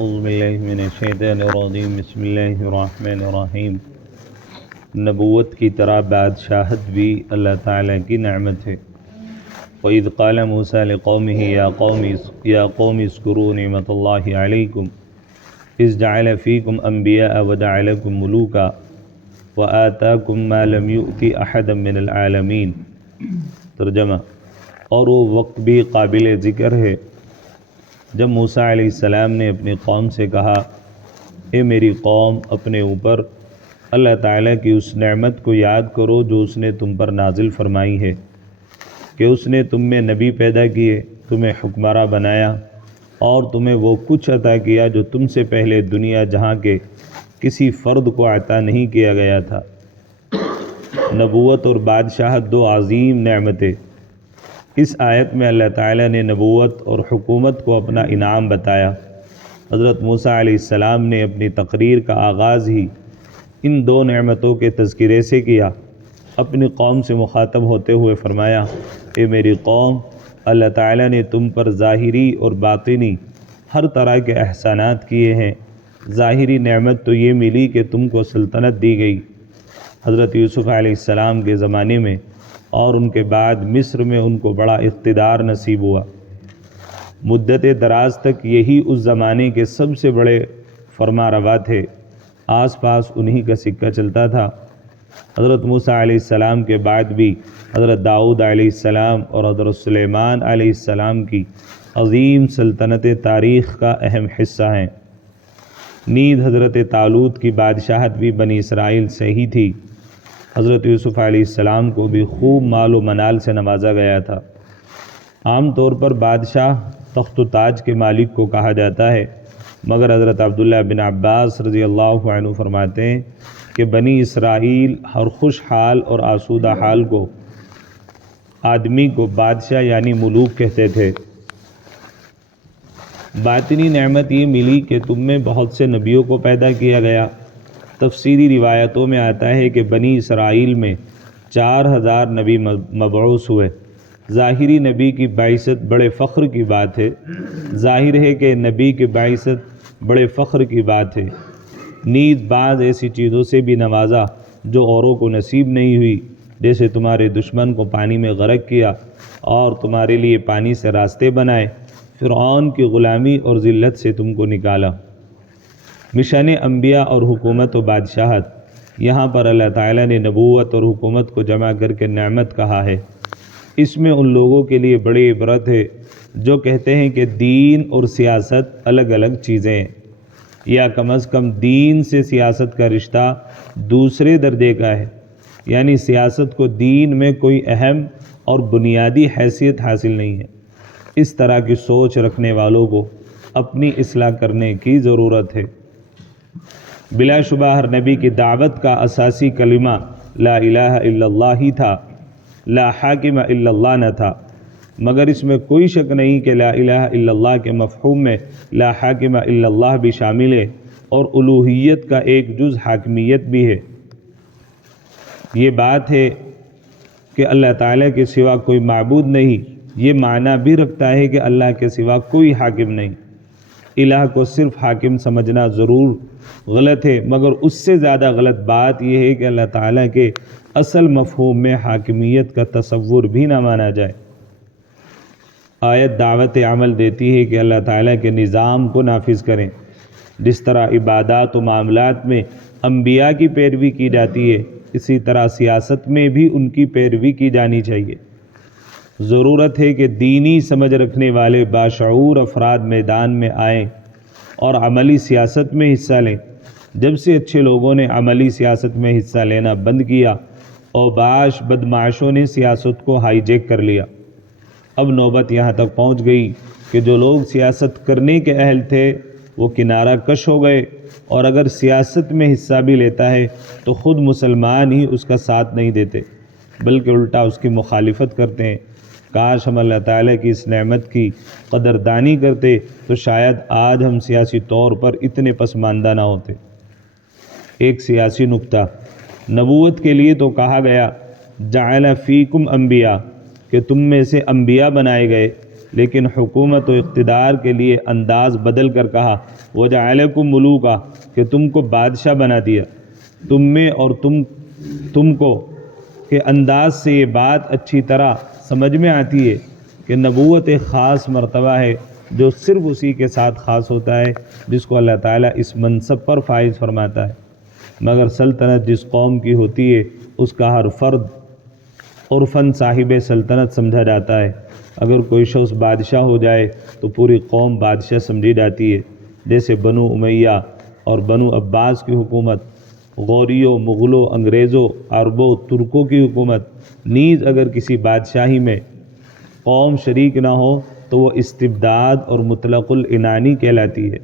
اعوذ باللہ من الشیطان الرجیم بسم اللہ الرحمن الرحیم۔ نبوت کی طرح بادشاہت بھی اللہ تعالیٰ کی نعمت ہے۔ وَإِذْ قَالَ مُوسَىٰ لِقَوْمِهِ يَا قَوْمِ اذْكُرُوا نِعْمَتَ اللَّهِ عَلَيْكُمْ إِذْ جَعَلَ فِيكُمْ أَنْبِيَاءَ وَجَعَلَكُمْ مُلُوكًا وَآتَاكُمْ مَا لَمْ يُؤْتِ أَحَدًا مِّنَ الْعَالَمِينَ۔ ترجمہ: اور وہ وقت بھی قابل ذکر ہے جب موسیٰ علیہ السلام نے اپنی قوم سے کہا، اے میری قوم، اپنے اوپر اللہ تعالیٰ کی اس نعمت کو یاد کرو جو اس نے تم پر نازل فرمائی ہے کہ اس نے تم میں نبی پیدا کیے، تمہیں حکمراں بنایا اور تمہیں وہ کچھ عطا کیا جو تم سے پہلے دنیا جہاں کے کسی فرد کو عطا نہیں کیا گیا تھا۔ نبوت اور بادشاہت دو عظیم نعمتیں۔ اس آیت میں اللہ تعالیٰ نے نبوت اور حکومت کو اپنا انعام بتایا۔ حضرت موسیٰ علیہ السلام نے اپنی تقریر کا آغاز ہی ان دو نعمتوں کے تذکرے سے کیا۔ اپنی قوم سے مخاطب ہوتے ہوئے فرمایا، اے میری قوم، اللہ تعالیٰ نے تم پر ظاہری اور باطنی ہر طرح کے احسانات کیے ہیں۔ ظاہری نعمت تو یہ ملی کہ تم کو سلطنت دی گئی۔ حضرت یوسف علیہ السلام کے زمانے میں اور ان کے بعد مصر میں ان کو بڑا اقتدار نصیب ہوا۔ مدت دراز تک یہی اس زمانے کے سب سے بڑے فرما روا تھے، آس پاس انہی کا سکہ چلتا تھا۔ حضرت موسیٰ علیہ السلام کے بعد بھی حضرت داؤد علیہ السلام اور حضرت سلیمان علیہ السلام کی عظیم سلطنتیں تاریخ کا اہم حصہ ہیں۔ نیز حضرت طالوت کی بادشاہت بھی بنی اسرائیل سے ہی تھی۔ حضرت یوسف علیہ السلام کو بھی خوب مال و منال سے نوازا گیا تھا۔ عام طور پر بادشاہ تخت و تاج کے مالک کو کہا جاتا ہے، مگر حضرت عبداللہ بن عباس رضی اللہ عنہ فرماتے ہیں کہ بنی اسرائیل ہر خوشحال اور آسودہ حال کو آدمی کو بادشاہ یعنی ملوک کہتے تھے۔ باطنی نعمت یہ ملی کہ تم میں بہت سے نبیوں کو پیدا کیا گیا۔ تفسیری روایتوں میں آتا ہے کہ بنی اسرائیل میں 4000 نبی مبعوث ہوئے۔ ظاہری نبی کی بعثت بڑے فخر کی بات ہے۔ ظاہر ہے کہ نبی کی بعثت بڑے فخر کی بات ہے۔ نیز بعض ایسی چیزوں سے بھی نوازا جو اوروں کو نصیب نہیں ہوئی، جیسے تمہارے دشمن کو پانی میں غرق کیا اور تمہارے لیے پانی سے راستے بنائے، فرعون کی غلامی اور ذلت سے تم کو نکالا۔ مشن انبیاء اور حکومت و بادشاہت، یہاں پر اللہ تعالیٰ نے نبوت اور حکومت کو جمع کر کے نعمت کہا ہے۔ اس میں ان لوگوں کے لیے بڑی عبرت ہے جو کہتے ہیں کہ دین اور سیاست الگ الگ چیزیں ہیں، یا کم از کم دین سے سیاست کا رشتہ دوسرے درجے کا ہے، یعنی سیاست کو دین میں کوئی اہم اور بنیادی حیثیت حاصل نہیں ہے۔ اس طرح کی سوچ رکھنے والوں کو اپنی اصلاح کرنے کی ضرورت ہے۔ بلا شبہ ہر نبی کی دعوت کا اساسی کلمہ لا الہ الا اللہ ہی تھا، لا حاکم الا اللہ نہ تھا، مگر اس میں کوئی شک نہیں کہ لا الہ الا اللہ کے مفہوم میں لا حاکم الا اللہ بھی شامل ہے اور الوہیت کا ایک جز حاکمیت بھی ہے۔ یہ بات ہے کہ اللہ تعالیٰ کے سوا کوئی معبود نہیں، یہ معنی بھی رکھتا ہے کہ اللہ کے سوا کوئی حاکم نہیں۔ الہ کو صرف حاکم سمجھنا ضرور غلط ہے، مگر اس سے زیادہ غلط بات یہ ہے کہ اللہ تعالیٰ کے اصل مفہوم میں حاکمیت کا تصور بھی نہ مانا جائے۔ آیت دعوت عمل دیتی ہے کہ اللہ تعالیٰ کے نظام کو نافذ کریں۔ جس طرح عبادات و معاملات میں انبیاء کی پیروی کی جاتی ہے، اسی طرح سیاست میں بھی ان کی پیروی کی جانی چاہیے۔ ضرورت ہے کہ دینی سمجھ رکھنے والے باشعور افراد میدان میں آئیں اور عملی سیاست میں حصہ لیں۔ جب سے اچھے لوگوں نے عملی سیاست میں حصہ لینا بند کیا، اوباش بدمعاشوں نے سیاست کو ہائی جیک کر لیا۔ اب نوبت یہاں تک پہنچ گئی کہ جو لوگ سیاست کرنے کے اہل تھے وہ کنارہ کش ہو گئے، اور اگر سیاست میں حصہ بھی لیتا ہے تو خود مسلمان ہی اس کا ساتھ نہیں دیتے، بلکہ الٹا اس کی مخالفت کرتے ہیں۔ کاش ہم اللہ تعالیٰ کی اس نعمت کی قدردانی کرتے تو شاید آج ہم سیاسی طور پر اتنے پسماندہ نہ ہوتے۔ ایک سیاسی نکتہ، نبوت کے لیے تو کہا گیا جعل فیکم انبیاء، کہ تم میں سے انبیاء بنائے گئے، لیکن حکومت و اقتدار کے لیے انداز بدل کر کہا وَجَعَلَكُم مُلُوكًا، کہ تم کو بادشاہ بنا دیا، تم میں اور تم کو، کہ انداز سے یہ بات اچھی طرح سمجھ میں آتی ہے کہ نبوت ایک خاص مرتبہ ہے جو صرف اسی کے ساتھ خاص ہوتا ہے جس کو اللہ تعالیٰ اس منصب پر فائز فرماتا ہے، مگر سلطنت جس قوم کی ہوتی ہے اس کا ہر فرد عرفاً صاحب سلطنت سمجھا جاتا ہے۔ اگر کوئی شخص بادشاہ ہو جائے تو پوری قوم بادشاہ سمجھی جاتی ہے، جیسے بنو امیہ اور بنو عباس کی حکومت، غوریوں، مغلوں، انگریزوں، عربوں، ترکوں کی حکومت۔ نیز اگر کسی بادشاہی میں قوم شریک نہ ہو تو وہ استبداد اور مطلق العنانی کہلاتی ہے۔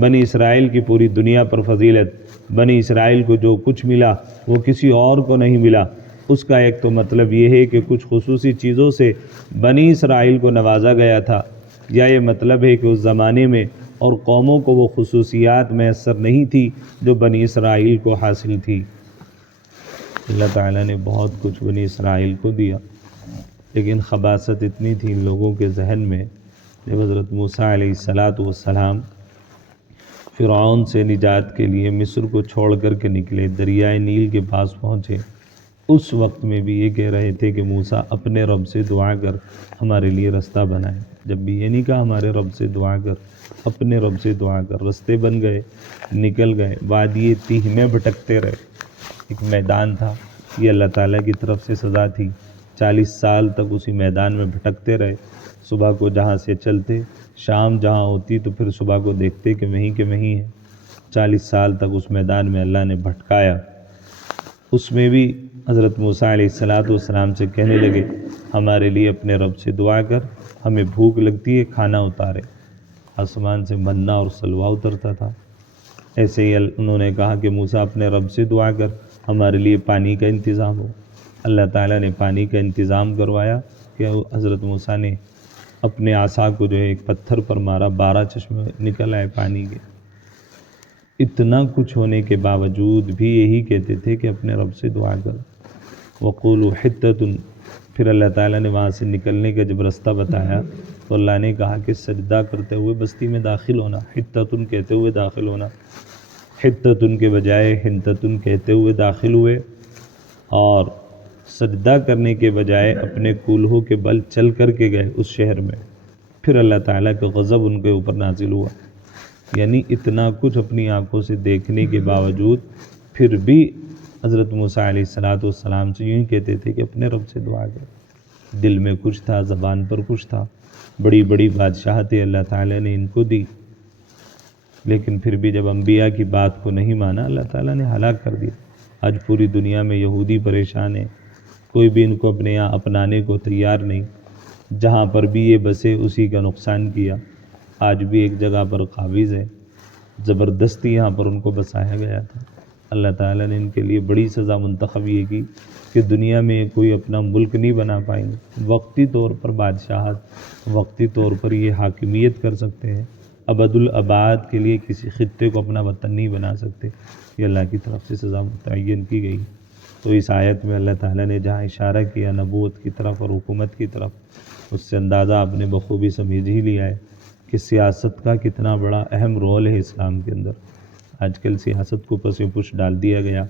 بنی اسرائیل کی پوری دنیا پر فضیلت، بنی اسرائیل کو جو کچھ ملا وہ کسی اور کو نہیں ملا، اس کا ایک تو مطلب یہ ہے کہ کچھ خصوصی چیزوں سے بنی اسرائیل کو نوازا گیا تھا، یا یہ مطلب ہے کہ اس زمانے میں اور قوموں کو وہ خصوصیات میسر نہیں تھی جو بنی اسرائیل کو حاصل تھی۔ اللہ تعالیٰ نے بہت کچھ بنی اسرائیل کو دیا، لیکن خباثت اتنی تھی ان لوگوں کے ذہن میں۔ جب حضرت موسیٰ علیہ السلام فرعون سے نجات کے لیے مصر کو چھوڑ کر کے نکلے، دریائے نیل کے پاس پہنچے، اس وقت میں بھی یہ کہہ رہے تھے کہ موسیٰ اپنے رب سے دعا کر ہمارے لیے رستہ بنائے۔ جب بھی یہ نہیں کہا ہمارے رب سے دعا کر، اپنے رب سے دعا کر۔ رستے بن گئے، نکل گئے، وادی تیہ میں بھٹکتے رہے۔ ایک میدان تھا، یہ اللہ تعالیٰ کی طرف سے سزا تھی۔ 40 سال تک اسی میدان میں بھٹکتے رہے، صبح کو جہاں سے چلتے، شام جہاں ہوتی تو پھر صبح کو دیکھتے کہ وہیں کے وہیں ہے۔ 40 سال تک اس میدان میں اللہ نے بھٹکایا۔ اس میں بھی حضرت موسیٰ علیہ السلام سے کہنے لگے ہمارے لیے اپنے رب سے دعا کر، ہمیں بھوک لگتی ہے، کھانا اتارے۔ آسمان سے منّا اور سلوہ اترتا تھا۔ ایسے ہی انہوں نے کہا کہ موسیٰ اپنے رب سے دعا کر ہمارے لیے پانی کا انتظام ہو۔ اللہ تعالیٰ نے پانی کا انتظام کروایا کہ حضرت موسیٰ نے اپنے عصا کو جو ہے ایک پتھر پر مارا، 12 چشمے نکل آئے پانی کے۔ اتنا کچھ ہونے کے باوجود بھی یہی کہتے تھے کہ اپنے رب سے دعا کر۔ وَقُولُوا حِطَّةٌ، پھر اللہ تعالیٰ نے وہاں سے نکلنے کا جب رستہ بتایا تو اللہ نے کہا کہ سجدہ کرتے ہوئے بستی میں داخل ہونا، حِطَّةٌ کہتے ہوئے داخل ہونا۔ حِطَّةٌ کے بجائے حِنطَةٌ کہتے ہوئے داخل ہوئے، اور سجدہ کرنے کے بجائے اپنے کولہوں کے بل چل کر کے گئے اس شہر میں۔ پھر اللہ تعالیٰ کا غضب ان کے اوپر نازل ہوا۔ یعنی اتنا کچھ اپنی آنکھوں سے دیکھنے کے باوجود پھر بھی حضرت موسیٰ علیہ السلام سے یوں ہی کہتے تھے کہ اپنے رب سے دعا کر۔ دل میں کچھ تھا، زبان پر کچھ تھا، بڑی بڑی بادشاہتیں اللہ تعالیٰ نے ان کو دی، لیکن پھر بھی جب انبیاء کی بات کو نہیں مانا اللہ تعالیٰ نے ہلاک کر دیا۔ آج پوری دنیا میں یہودی پریشان ہیں، کوئی بھی ان کو اپنے یہاں اپنانے کو تیار نہیں۔ جہاں پر بھی یہ بسے اسی کا نقصان کیا۔ آج بھی ایک جگہ پر قابض ہے، زبردستی یہاں پر ان کو بسایا گیا تھا۔ اللہ تعالیٰ نے ان کے لیے بڑی سزا منتخب یہ کی کہ دنیا میں کوئی اپنا ملک نہیں بنا پائیں گے۔ وقتی طور پر بادشاہت، وقتی طور پر یہ حاکمیت کر سکتے ہیں، ابد الاباد کے لیے کسی خطے کو اپنا وطن نہیں بنا سکتے۔ یہ اللہ کی طرف سے سزا متعین کی گئی۔ تو اس آیت میں اللہ تعالیٰ نے جہاں اشارہ کیا نبوت کی طرف اور حکومت کی طرف، اس سے اندازہ آپ نے بخوبی سمجھ ہی لیا ہے کہ سیاست کا کتنا بڑا اہم رول ہے اسلام کے اندر۔ آج کل سیاست کو پس پش ڈال دیا گیا،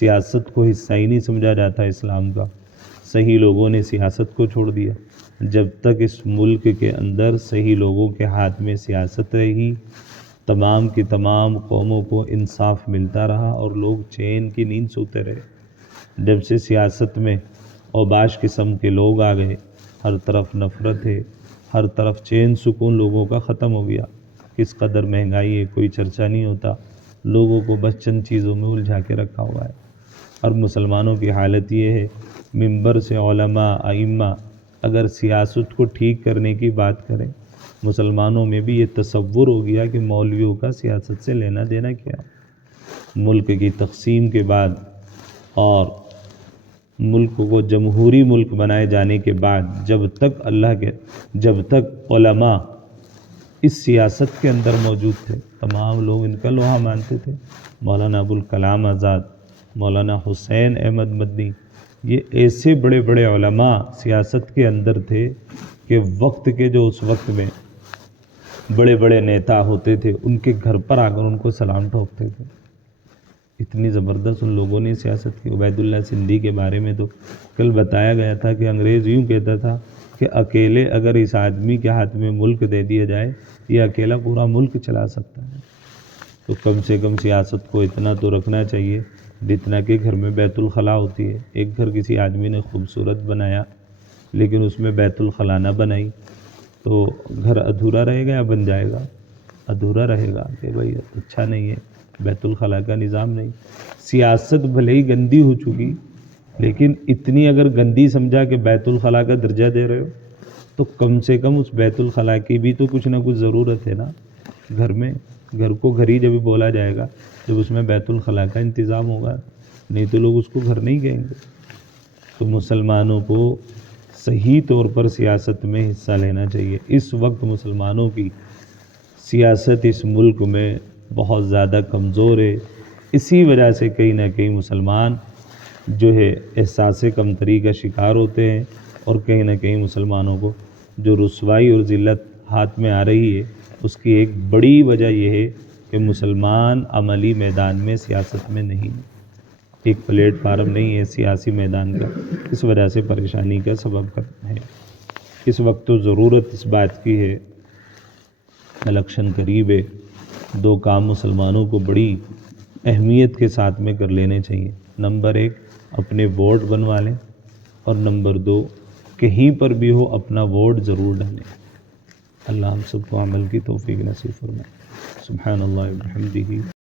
سیاست کو حصہ ہی نہیں سمجھا جاتا اسلام کا۔ صحیح لوگوں نے سیاست کو چھوڑ دیا۔ جب تک اس ملک کے اندر صحیح لوگوں کے ہاتھ میں سیاست رہی، تمام کی تمام قوموں کو انصاف ملتا رہا اور لوگ چین کی نیند سوتے رہے۔ جب سے سیاست میں اوباش قسم کے لوگ آ گئے، ہر طرف نفرت ہے، ہر طرف چین سکون لوگوں کا ختم ہو گیا۔ کس قدر مہنگائی ہے کوئی چرچا نہیں ہوتا، لوگوں کو بس چند چیزوں میں الجھا کے رکھا ہوا ہے۔ اور مسلمانوں کی حالت یہ ہے، منبر سے علماء، ائمہ اگر سیاست کو ٹھیک کرنے کی بات کریں، مسلمانوں میں بھی یہ تصور ہو گیا کہ مولویوں کا سیاست سے لینا دینا کیا۔ ملک کی تقسیم کے بعد اور ملک کو جمہوری ملک بنائے جانے کے بعد جب تک علماء اس سیاست کے اندر موجود تھے، تمام لوگ ان کا لوہا مانتے تھے۔ مولانا ابوالکلام آزاد، مولانا حسین احمد مدنی، یہ ایسے بڑے بڑے علماء سیاست کے اندر تھے کہ وقت کے جو اس وقت میں بڑے بڑے نیتا ہوتے تھے ان کے گھر پر آ کر ان کو سلام ٹھوکتے تھے. اتنی زبردست ان لوگوں نے سیاست کی. عبید اللہ سندھی کے بارے میں تو کل بتایا گیا تھا کہ انگریز یوں کہتا تھا کہ اکیلے اگر اس آدمی کے ہاتھ میں ملک دے دیا جائے یہ اکیلا پورا ملک چلا سکتا ہے. تو کم سے کم سیاست کو اتنا تو رکھنا چاہیے جتنا کہ گھر میں بیت الخلاء ہوتی ہے. ایک گھر کسی آدمی نے خوبصورت بنایا لیکن اس میں بیت الخلاء نہ بنائی تو گھر ادھورا رہے گا یا بن جائے گا؟ ادھورا رہے گا کہ بھائی اچھا نہیں ہے، بیت الخلاء کا نظام نہیں. سیاست بھلے ہی گندی ہو چکی لیکن اتنی اگر گندی سمجھا کہ بیت الخلاء کا درجہ دے رہے ہو تو کم سے کم اس بیت الخلاء کی بھی تو کچھ نہ کچھ ضرورت ہے نا گھر میں. گھر کو گھر ہی جب بولا جائے گا جب اس میں بیت الخلاء کا انتظام ہوگا، نہیں تو لوگ اس کو گھر نہیں کہیں گے. تو مسلمانوں کو صحیح طور پر سیاست میں حصہ لینا چاہیے. اس وقت مسلمانوں کی سیاست اس ملک میں بہت زیادہ کمزور ہے. اسی وجہ سے کہیں نہ کہیں مسلمان جو ہے احساس کمتری کا شکار ہوتے ہیں اور کہیں نہ کہیں مسلمانوں کو جو رسوائی اور ذلت ہاتھ میں آ رہی ہے اس کی ایک بڑی وجہ یہ ہے کہ مسلمان عملی میدان میں سیاست میں نہیں، ایک پلیٹ فارم نہیں ہے سیاسی میدان کا. اس وجہ سے پریشانی کا سبب ہے. اس وقت تو ضرورت اس بات کی ہے، الیکشن قریب ہے، دو کام مسلمانوں کو بڑی اہمیت کے ساتھ میں کر لینے چاہیے. نمبر 1 اپنے ووٹ بنوا لیں اور نمبر 2 کہیں پر بھی ہو اپنا ووٹ ضرور ڈالیں. اللہ ہم سب کو عمل کی توفیق نصیب فرمائے. سبحان اللہ و بحمدہ.